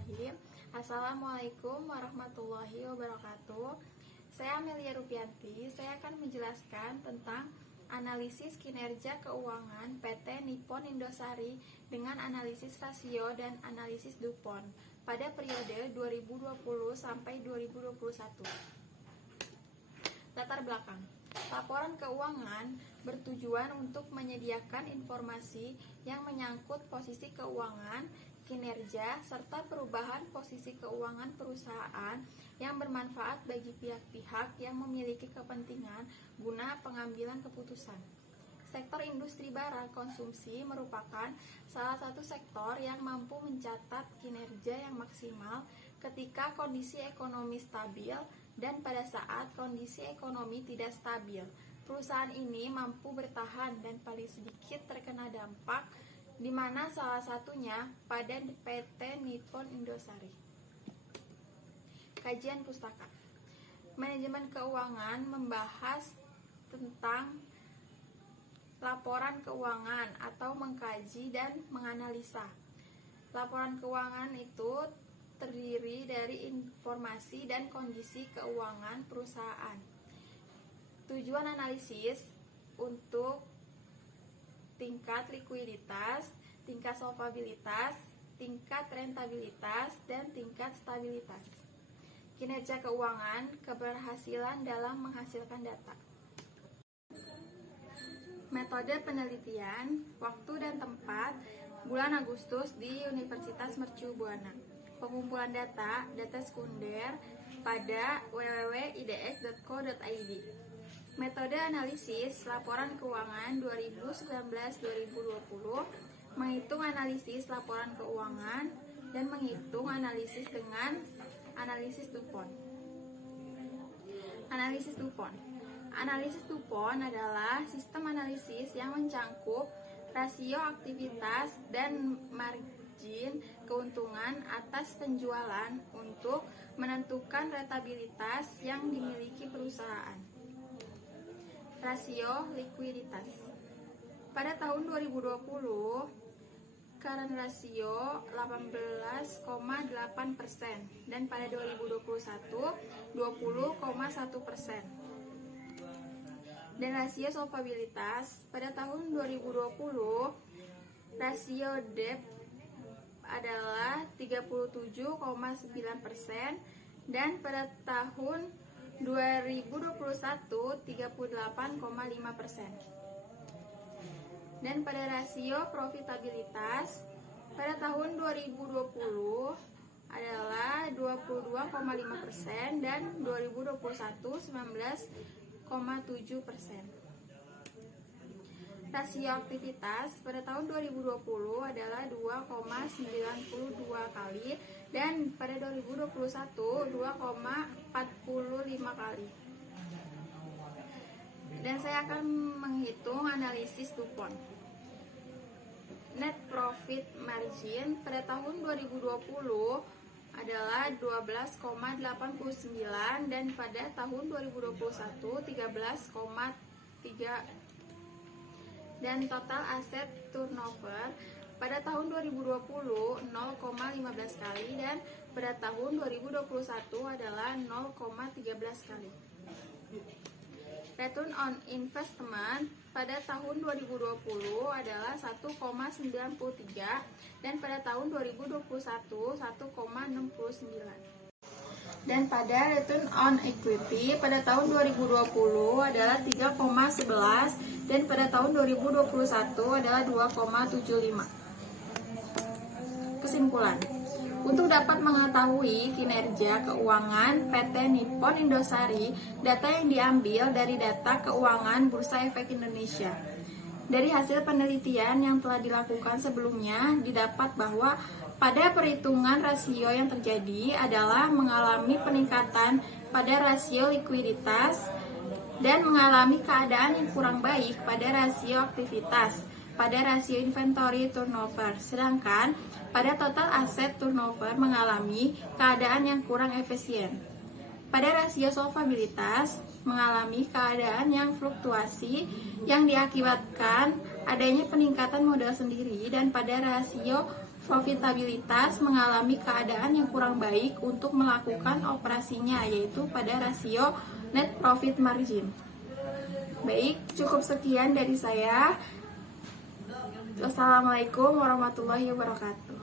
Bismillahirrahmanirrahim. Assalamualaikum warahmatullahi wabarakatuh. Saya Amelia Rupianti. Saya akan menjelaskan tentang analisis kinerja keuangan PT Nippon Indosari dengan analisis rasio dan analisis DuPont pada periode 2020 sampai 2021. Latar belakang. Laporan keuangan bertujuan untuk menyediakan informasi yang menyangkut posisi keuangan, kinerja, serta perubahan posisi keuangan perusahaan yang bermanfaat bagi pihak-pihak yang memiliki kepentingan guna pengambilan keputusan. Sektor industri barang konsumsi merupakan salah satu sektor yang mampu mencatat kinerja yang maksimal ketika kondisi ekonomi stabil dan pada saat kondisi ekonomi tidak stabil. Perusahaan ini mampu bertahan dan paling sedikit terkena dampak, di mana salah satunya pada PT Nippon Indosari. Kajian pustaka. Manajemen keuangan membahas tentang laporan keuangan atau mengkaji dan menganalisa. Laporan keuangan itu terdiri dari informasi dan kondisi keuangan perusahaan. Tujuan analisis untuk tingkat likuiditas, tingkat solvabilitas, tingkat rentabilitas, dan tingkat stabilitas. Kinerja keuangan, keberhasilan dalam menghasilkan data. Metode penelitian, waktu dan tempat, bulan Agustus di Universitas Mercu Buana. Pengumpulan data sekunder pada www.idx.co.id. Metode analisis laporan keuangan 2019-2020, menghitung analisis laporan keuangan dan menghitung analisis dengan analisis DuPont. Analisis DuPont. Analisis DuPont adalah sistem analisis yang mencangkup rasio aktivitas dan margin keuntungan atas penjualan untuk menentukan rentabilitas yang dimiliki perusahaan. Rasio likuiditas. Pada tahun 2020, current ratio 18,8% dan pada 2021 20,1%. Dan rasio solvabilitas pada tahun 2020 rasio debt adalah 37,9% dan pada tahun 2021 38,5%. Dan pada rasio profitabilitas pada tahun 2020 adalah 22,5% dan 2021 19,7%. Rasio aktivitas pada tahun 2020 adalah 2,92 kali dan pada 2021 2,45 kali. Dan saya akan menghitung analisis DuPont. Net profit margin pada tahun 2020 adalah 12,89 dan pada tahun 2021 13,3. Dan total aset turnover pada tahun 2020 0,15 kali dan pada tahun 2021 adalah 0,13 kali. Return on investment pada tahun 2020 adalah 1,93 dan pada tahun 2021 1,69. Dan pada return on equity pada tahun 2020 adalah 3,11 dan pada tahun 2021 adalah 2,75. Kesimpulan. Untuk dapat mengetahui kinerja keuangan PT Nippon Indosari, data yang diambil dari data keuangan Bursa Efek Indonesia. Dari hasil penelitian yang telah dilakukan sebelumnya, didapat bahwa pada perhitungan rasio yang terjadi adalah mengalami peningkatan pada rasio likuiditas dan mengalami keadaan yang kurang baik pada rasio aktivitas, pada rasio inventory turnover, sedangkan pada total aset turnover mengalami keadaan yang kurang efisien. Pada rasio solvabilitas mengalami keadaan yang fluktuasi yang diakibatkan adanya peningkatan modal sendiri, dan pada rasio profitabilitas mengalami keadaan yang kurang baik untuk melakukan operasinya, yaitu pada rasio net profit margin. Baik, cukup sekian dari saya. Wassalamualaikum warahmatullahi wabarakatuh.